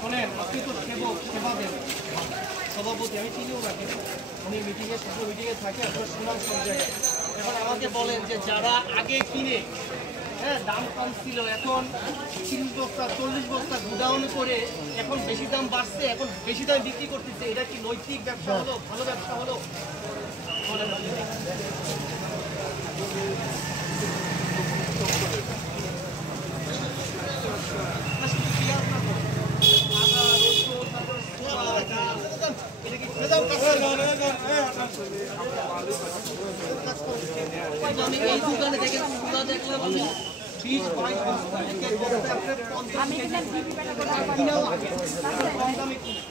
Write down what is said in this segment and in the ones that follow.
শোনেন, আপনি তো সেবা দেন সভাপতি, আমি চিনিও রাখি, উনি মিটিংয়ে থাকে, আপনার সুনাম সব জায়গায়। এখন আমাকে বলেন যে যারা আগে কিনে, হ্যাঁ দাম কম ছিল, এখন 30 বস্তা 40 বস্তা গুডাউন করে এখন বেশি দাম বাড়ছে, এখন বেশি দামে বিক্রি করতেছে, এটা কি নৈতিক ব্যবসা হলো, ভালো ব্যবসা হলো? এই দোকানে দেখেন দেখলাম আমি 20-22 বস্তা, এক বস্তা আপনার 50 কিনাও আগে কম দামে কিনে।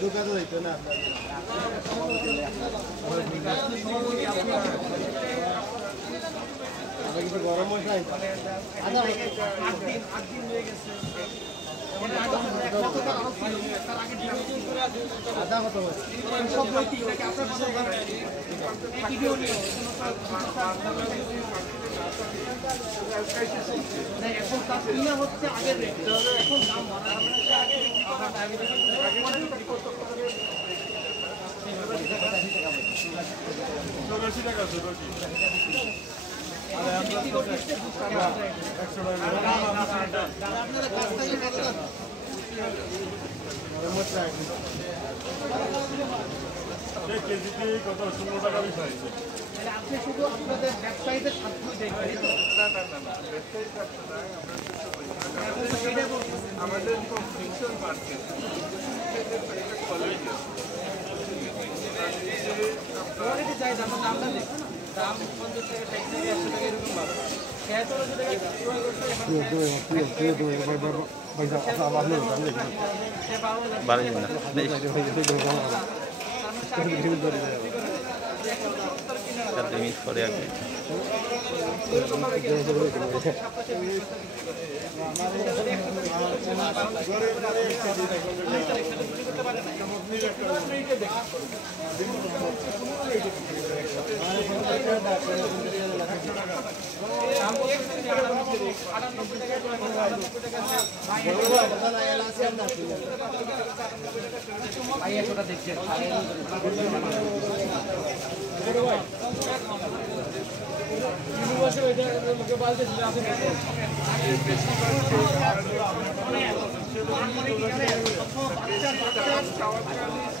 ঢুকাতে যাইতো না কিন্তু গরম মশাই আদা কত এখন তার কিনা হচ্ছে আগের রেট, এখন দাম কেজিতে কত 16 টাকা বেশি হয়েছে। আপনি শুধু আপনাদের ব্যবসায়ীদের স্বার্থই দেখবেন? আমাদের কম্পিটিশন মার্কেট দাম 50 টাকা 60 টাকা 100 টাকা এরকম পাবে।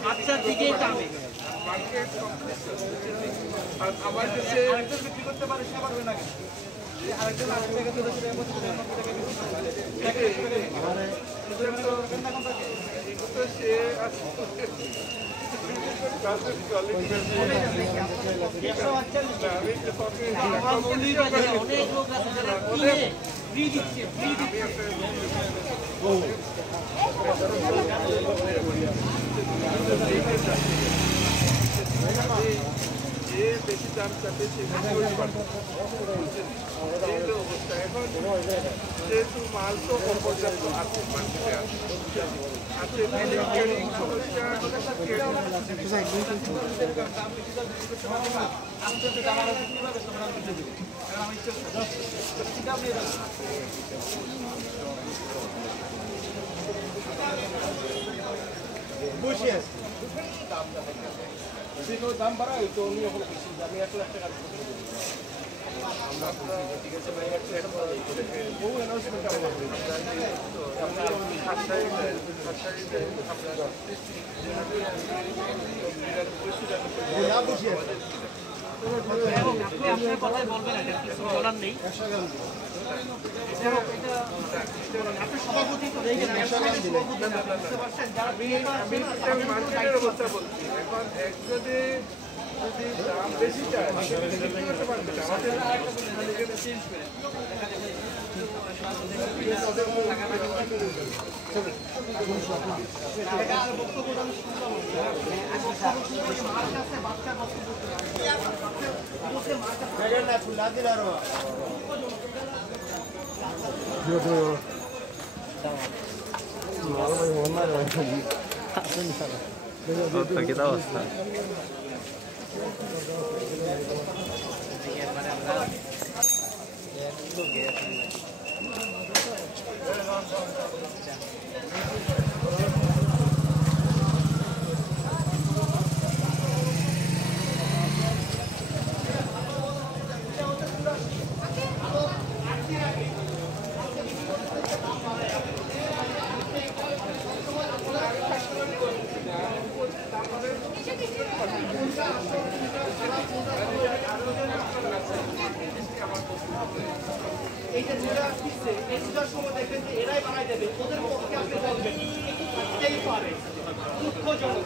বাচ্চার দিকেই টানে আমার কাছে বিক্রি করতে পারে, সে পারবে না আরেকজন অনেক লোক আছে যারা ফ্রি দিচ্ছে, ফ্রি দিচ্ছে। যে বেশি দাম চাচ্ছে অবস্থা এখন যেহেতু মাল তো অপর্যাপ্ত আছে মার্কেটে আছে দাম বাড়াই তো উনি এখন আমি 1 লাখ টাকা আপনার কথাই বলবেন, কিছু বলার নেই। আপনি সভাপতি তো দেখেন, বুঝতে পারছেন যারা মার্কেটের অবস্থা বলছি এখন একজনে যদি দাম বেশি চায় বিক্রি করতে পারবে না আমাদের চেঞ্জ করে বক্তব্য মার কাছে বাচ্চা বস্তু না খুলা দিন আর kita অবস্থা এইটা যেটা আসছে এই দুটার সময় দেখবেন যে এরাই বানাই দেবে ওদের পক্ষে আপনি বলবেন করতেই পারে দুঃখজনক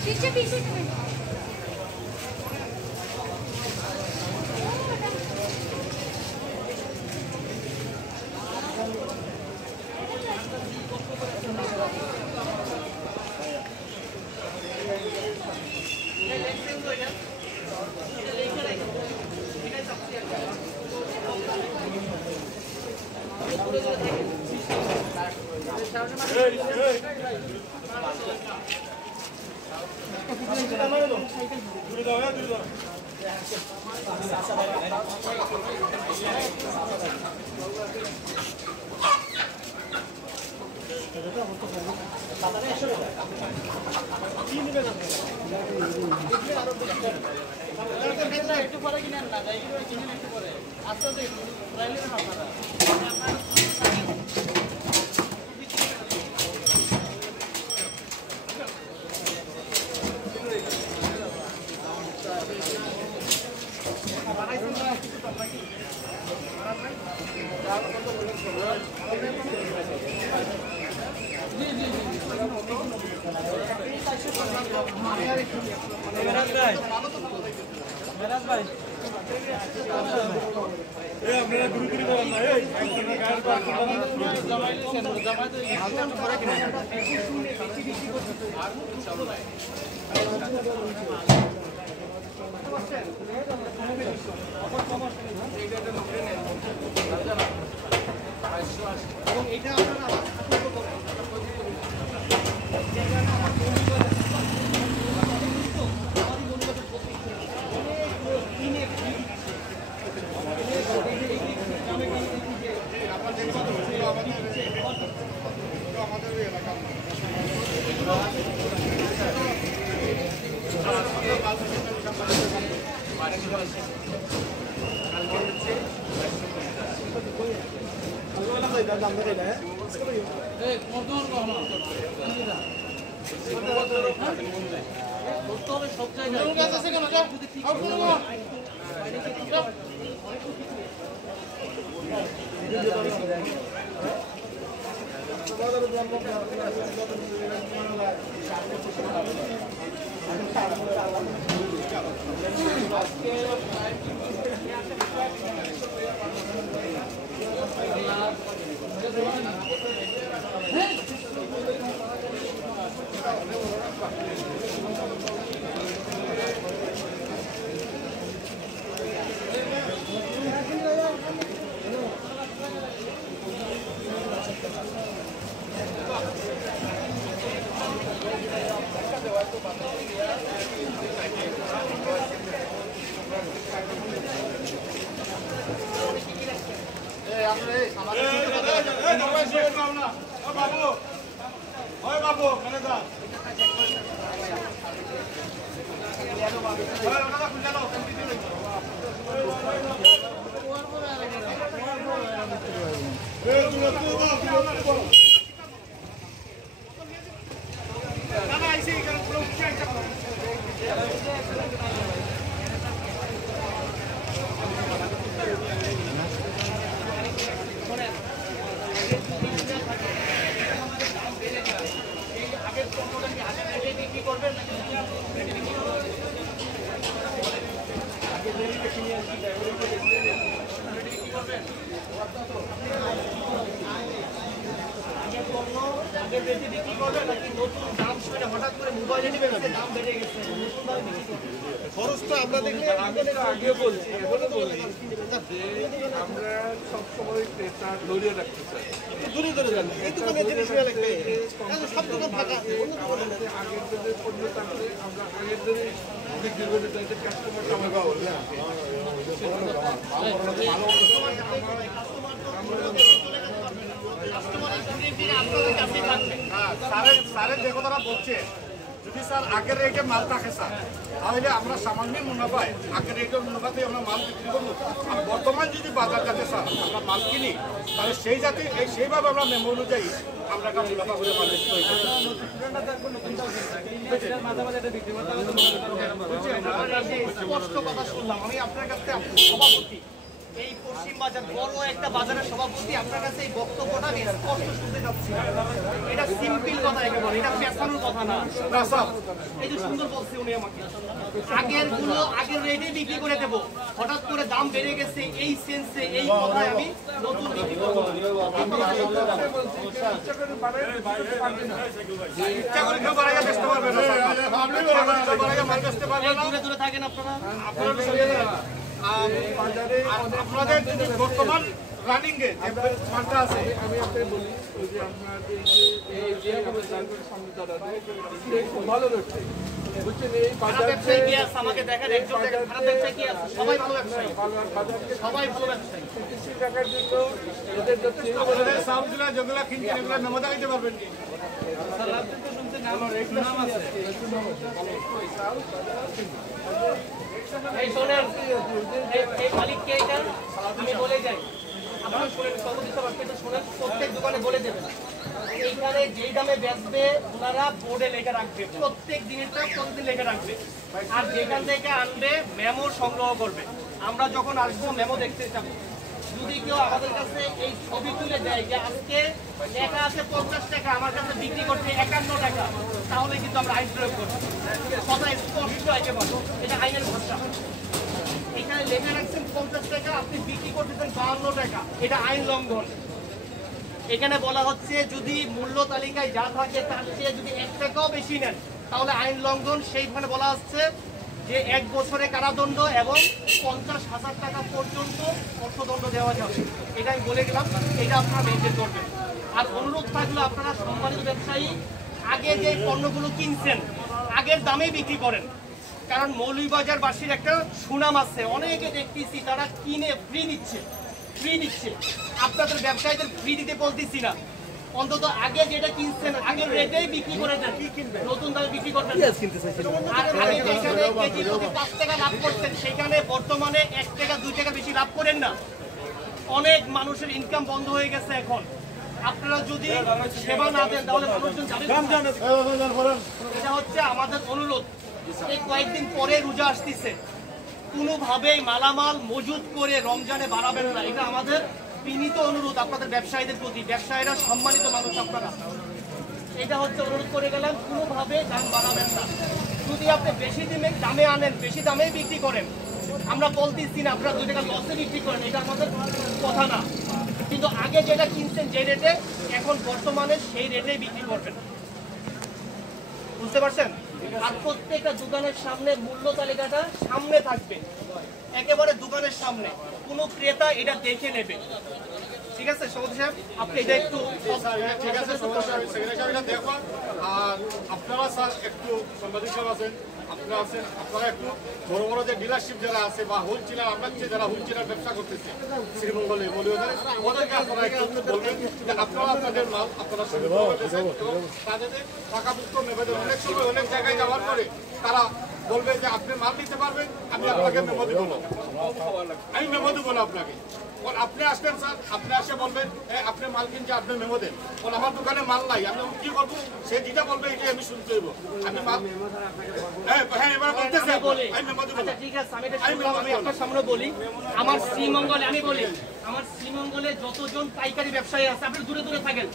पीछे पीछे একটু পরে কিনেন না যাই কিনে একটু পরে আস্তে তো রাইলে না আপনারা আপনারা গুরুগুরি করেন না এই গায়ের পা এবং এটা আপনারা সব Gracias. হঠাৎ করে মোবাইলে নেবে দাম বেড়ে গেছে খরচটা আমরা দেখলে আগে বলছি এখনো বলি যে আমরা সবসময় ক্রেতা ধরে রাখতে চাই দূরে দূরে যান এই দোকানে জিনিস মেলা লাগবে সব দোকান ফাঁকা আগের দিনের পণ্য থাকলে আমরা আগের দিনে বিক্রি করে যাতে কাস্টমারটা আমরা স্যারের যে কথাটা বলছে যদি স্যার আগের রেটে মাল থাকে স্যার তাহলে আমরা সামান্য মুনাফায় আগের রেটের মুনাফাতে আমরা মাল বিক্রি করবো আর বর্তমান যদি বাজার যাতে স্যার আমরা মাল কিনি তাহলে সেই জাতি সেইভাবে আমরা মেমো অনুযায়ী আমরা একটা মুনাফা করে মাল বিক্রি করি স্পষ্ট কথা শুনলাম আমি আপনার কাছে সভাপতি এই পশ্চিম বাজার বড় একটা বাজারের সভাপতি আপনার কাছে এই বক্তব্যটা আমি স্পষ্ট শুনতে চাচ্ছি এটা সিম্পল কথা একেবারে এটা পেছানোর কথা না এই যে সুন্দর বলছে উনি আমাকে আগের রেটে বিক্রি করে দেব হঠাৎ করে দাম বেড়ে গেছে এই সেন্সে এই কথায় আমি নতুন বিক্রি করবো ইচ্ছা করে কেউ বাড়াইয়া বেচতে পারবে না বাড়াইয়া মাল বেচতে পারবে না দূরে দূরে থাকেন আপনারা আপনাদের যদি বর্তমান রানিং এ যে মালটা আছে আমি আপনাকে বলি ওই যে আপনার এই যে সামনে দাঁড়াতে খুব ভালো রয়েছে বুঝছেন এই ব্যবসায়ী কি আছে আমাকে দেখেন একজন দেখেন খারাপ ব্যবসায়ী কি আছে সবাই ভালো ব্যবসায়ী সবাই ভালো ব্যবসায়ী টাকার জন্য এদের যত আপনাদের সাউন্ডগুলো যেগুলো কিনছেন এগুলো মেমো দিতে পারবেন কি এই শোনেন এই মালিক কে এটা আমি বলে যাই আপনারা শুনেন সভাপতি সাহেব আপনি তো শুনেন প্রত্যেক দোকানে বলে দেবেন এইখানে যেই দামে বেচবে ওনারা বোর্ডে লেখা রাখবে প্রত্যেক দিনেরটা প্রতিদিন লেখা রাখবে আর যেখান থেকে আনবে মেমো সংগ্রহ করবে আমরা যখন আসবো মেমো দেখতে যাবো যদি কেউ আমাদের কাছে এই ছবি তুলে দেয় যে আজকে লেখা আছে 50 টাকা আমার কাছে বিক্রি করছে 51 টাকা তাহলে কিন্তু আমরা আইন প্রয়োগ করবো কথা স্পষ্ট একেবারে এটা আইনের ভাষা এখানে লেখা রাখছেন 50 টাকা আপনি বিক্রি করতেছেন 52 টাকা এটা আইন লঙ্ঘন এখানে বলা হচ্ছে যদি মূল্য তালিকায় যা থাকে তার চেয়ে যদি 1 টাকাও বেশি নেন তাহলে আইন লঙ্ঘন সেইখানে বলা হচ্ছে যে 1 বছরে কারাদণ্ড এবং 50,000 টাকা পর্যন্ত অর্থদণ্ড দেওয়া যাবে এটা আমি বলে গেলাম এটা আপনারা মেনটেন করবেন আর অনুরোধ থাকলে আপনারা সম্মানিত ব্যবসায়ী আগে যে পণ্যগুলো কিনছেন আগের দামেই বিক্রি করেন কারণ মৌলভীবাজারবাসীর একটা সুনাম আছে অনেকে দেখতেছি তারা কিনে ফ্রি নিচ্ছে আপনাদের ব্যবসায়ীদের ফ্রি দিতে বলতেছি না অন্তত আগে যেটা কিনছেন আগের রেটেই বিক্রি করে দেন নতুন দামে বিক্রি করবেন আর আগে যেখানে কেজি প্রতি 5 টাকা লাভ করছেন সেখানে বর্তমানে 1 টাকা 2 টাকা বেশি লাভ করেন না অনেক মানুষের ইনকাম বন্ধ হয়ে গেছে এখন আপনারা যদি সেবা না দেন তাহলে মানুষজন যাবে এটা হচ্ছে আমাদের অনুরোধ এই কয়েকদিন পরে রোজা আসতেছে কোনোভাবেই মালামাল মজুত করে রমজানে বাড়াবেন না এটা আমাদের বিনীত অনুরোধ আপনাদের ব্যবসায়ীদের প্রতি ব্যবসায়ীরা সম্মানিত মানুষ আপনারা এটা হচ্ছে অনুরোধ করে গেলাম কোনোভাবে দাম বাড়াবেন না যদি আপনি বেশি দামে আনেন বেশি দামেই বিক্রি করেন আমরা বলতেছি না আপনারা 2 টাকা লসে বিক্রি করেন এটা আমাদের কথা না কিন্তু আগে যেটা কিনছেন যে রেটে এখন বর্তমানে সেই রেটেই বিক্রি করবেন বুঝতে পারছেন আর প্রত্যেকটা দোকানের সামনে মূল্য তালিকাটা সামনে থাকবে একেবারে দোকানের সামনে কোনো ক্রেতা এটা দেখে নেবে ঠিক আছে সভাপতি সাহেব আপনি এটা একটু ঠিক আছে সমস্যা সেক্রেটারি সাহেব এটা দেখো আর আপনারা স্যার একটু সাংবাদিক সাহেব আছেন আপনারা আছেন আপনারা একটু বড় বড় যে ডিলারশিপ যারা আছে বা হোলসেলার আমরা যারা হোলসেলার ব্যবসা করতেছে শ্রীমঙ্গলে মৌলভীবাজারে ওদেরকে আপনারা একটু বলবেন যে আপনারা আপনাদের মাল আপনারা সংগ্রহ করতেছেন এবং তাদের টাকাভুক্ত মেমো অনেক সময় অনেক জায়গায় যাওয়ার পরে তারা বলবে যে আপনি মাল দিতে পারবেন আমি আপনাকে মেমো দিব আমি মেমো দেবো না আপনাকে আপনি আসবেন স্যার আপনি আসে বলবেন আপনি মাল কিনছে আপনি মেমো দেন, বলে আমার দোকানে মাল নাই, আমি কি করবো? সে যেটা বলবে এটাই আমি শুনতে হইব। আমি মাল হ্যাঁ এবার বলতেছে আমি মেমো দিব। আচ্ছা ঠিক আছে, আমি এটা শুনলাম, আমি আপনার সামনে বলি। আমার শ্রীমঙ্গলে আমি বলি, আমার শ্রীমঙ্গলে যতজন পাইকারি ব্যবসায়ী আছে, আপনি দূরে দূরে থাকেন,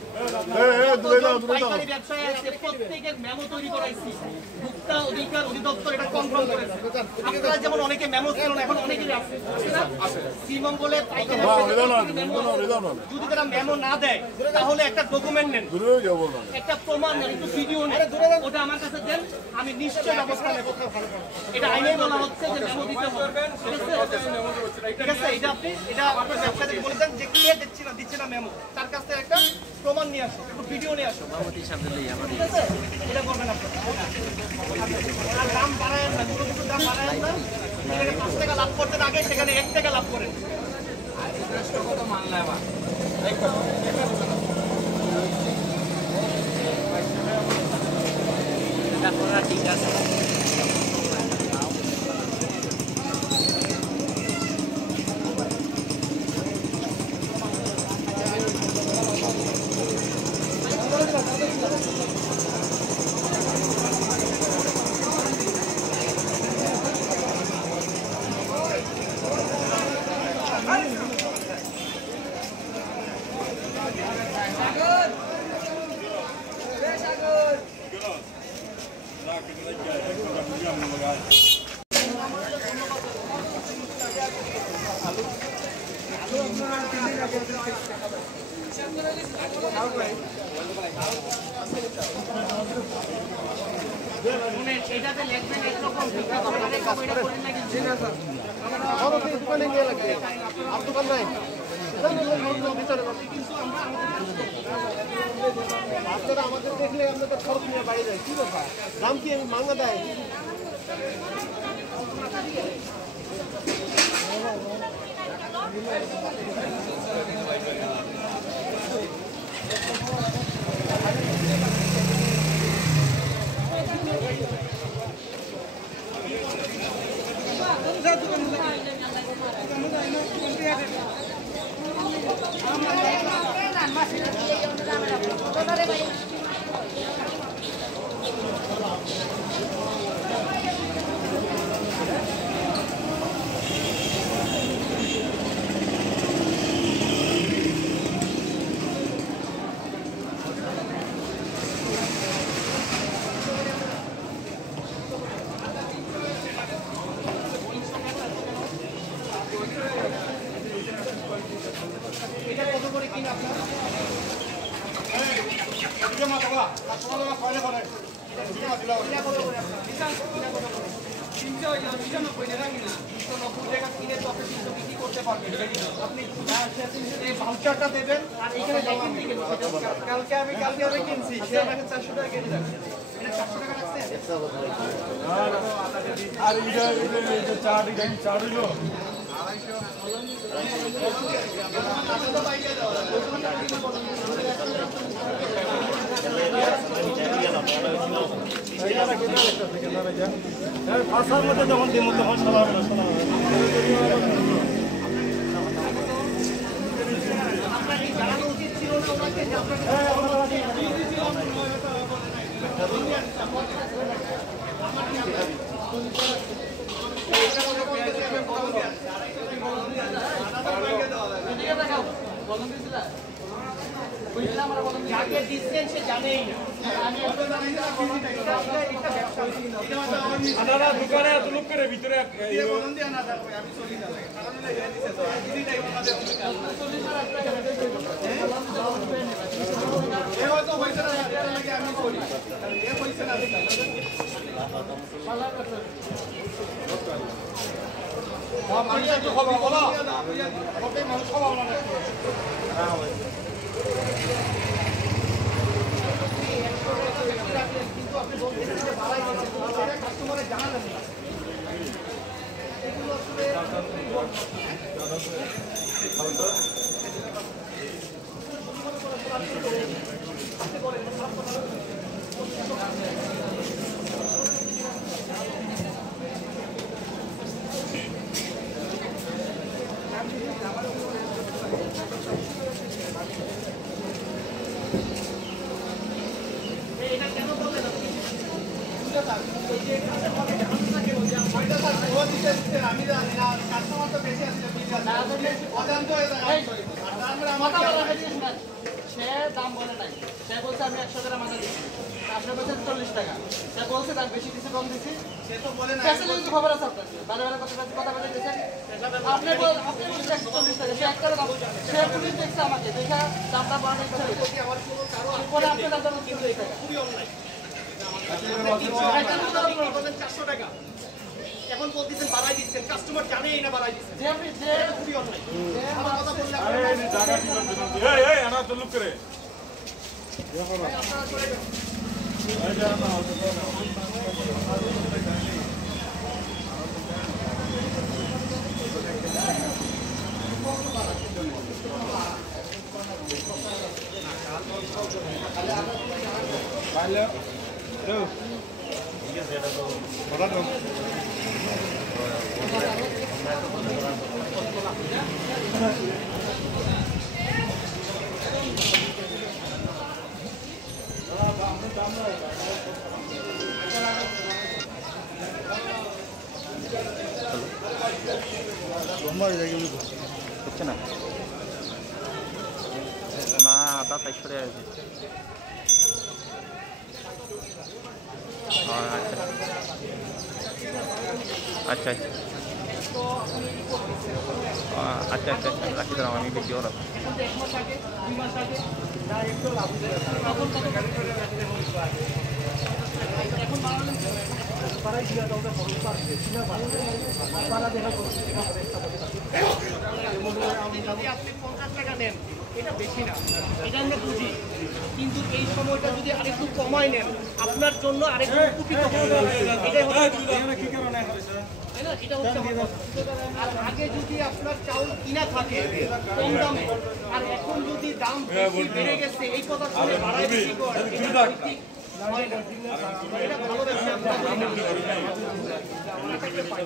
যতজন পাইকারি ব্যবসায়ী আছে প্রত্যেকের মেমো তৈরি করাইছি, ভোক্তা অধিকার অধিদপ্তর এটা কনফার্ম করেছে। আপনারা যেমন অনেকে মেমো ছিল না, এখন অনেকেরই আছে, শ্রীমঙ্গলে পাইকারি ব্যবসায়ী মেমো, যদি তারা মেমো না দেয় তাহলে একটা ডকুমেন্ট নেন, একটা প্রমাণ নেন, একটু ভিডিও নেন, ওটা আমার কাছে দেন, আমি নিশ্চয় ব্যবস্থা নেব। এটা আইনে বলা হচ্ছে যে মেমো দিতে হবে, ঠিক আছে? এটা আপনি এটা আপনার ব্যবসায়ীকে বলে দেন যে কে দিচ্ছে না মেমো, তার কাছ থেকে একটা প্রমাণ নিয়ে আসো, একটু ভিডিও নিয়ে আসো, ঠিক আছে? এটা করবেন আপনারা। আর দাম বাড়ায় না, দুটো দাম বাড়ায় না, এখানে 5 টাকা লাভ করতে আগে সেখানে 1 টাকা লাভ করেন। ঠিক আছে, এটাতে লিখবেন এরকম দোকানে নিয়ে লাগবে, আর দোকান নাই। আপনারা আমাদের দেখলে আপনাদের খরচ নিয়ে বাড়ি যায়, কি ব্যাপার? দাম কি আমি মাঙ্গা দেয়? এটা কত করে কিনা আপনার? ভাউচারটা দেবেন আর এখানে কালকে আমি কিনছি, সে আমাকে 400 টাকা কেটে যাবে। এটা 400 টাকা রাখছেন? আর এটা চাট হইলো ভাষার মধ্যে যখন দিব তখন সবার জানানো উচিত ছিল না ওনাকে যে আপনাকে যাকে দিচ্ছেন সে জানেই না। আপনারা দোকানে এত লোক করে ভিতরে কিন্তু আপনি বলছেন যে বাড়াই গেছে, সেটা কাস্টমারে জানালেন না। এগুলো আসলে আমি জানি না কাস্টমার তো বেশি আছে অজান্ত হয়ে যায় সে দাম বলে নাই, সে বলছে আমি 100 গ্রাম আদা দিচ্ছি, আপনি বলছেন 40 টাকা, সে বলছে দাম বেশি দিচ্ছে কম দিচ্ছি, সে তো বলে না ফ্যাসিলিটি কিন্তু খবর আছে আপনার, বারে বারে কথা বলে দিয়েছেন, আপনি বলছেন 40 টাকা, সে একটা দাম, সে পুলিশ দেখছে আমাকে, দেখা দামটা বাড়ানোর ইচ্ছা হয়েছে, পরে আপনি দামটা বলছেন 40 টাকা। খুবই অনলাইন 400 টাকা এখন বলতেছেন বাড়াই দিচ্ছেন, কাস্টমার জানেই না বাড়াই দিচ্ছেন, যে আপনি যে খুবই অনলাইন আমার কথা বললে হচ্ছে না না আদা 400 টাকা আছে। আচ্ছা আচ্ছা আচ্ছা আচ্ছা আচ্ছা রাখি দাও, আমি ভিডিও রাখবো। যদি আপনি 50 টাকা নেন এটা বেশি না, এটা আমরা বুঝি, কিন্তু এই সময়টা যদি আরেকটু কমায় নেন আপনার জন্য আরেকটু উপকৃত হবে। এটাই হচ্ছে তাই না? এটা হচ্ছে আমার কথা। আর আগে যদি আপনার চাউল কিনা থাকে কম দামে, আর এখন যদি দাম বেশি বেড়ে গেছে এই কথা শুনে বাড়ায় বিক্রি করে, এটা ঠিক হয় না। এটা ভালো ব্যবসা আপনারা করেন না।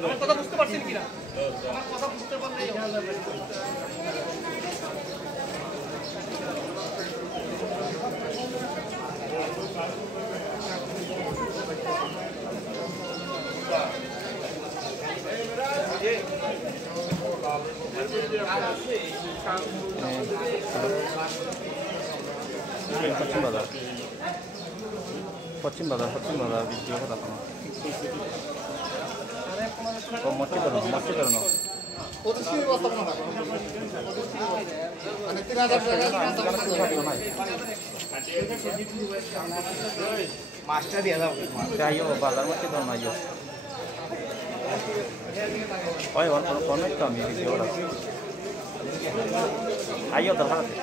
আমার কথা বুঝতে পারছেন কিনা? আমার কথা বুঝতে পারলেই হবে। পশ্চিম বাজার ভিডিও কথা শোনো মচ্ছি ধরো না মাছটা দিয়ে দাও আইও বাজার মধ্যে ধরো না আইও ওই অনেক তো আমি ভিডিও রাখছি আইও দরকার আছে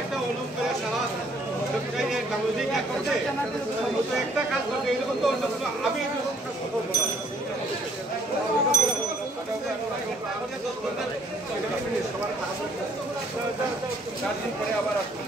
একটা অনুপ করে সারা একটা কাজ করছে এরকম তো আমি পরে আবার আসবো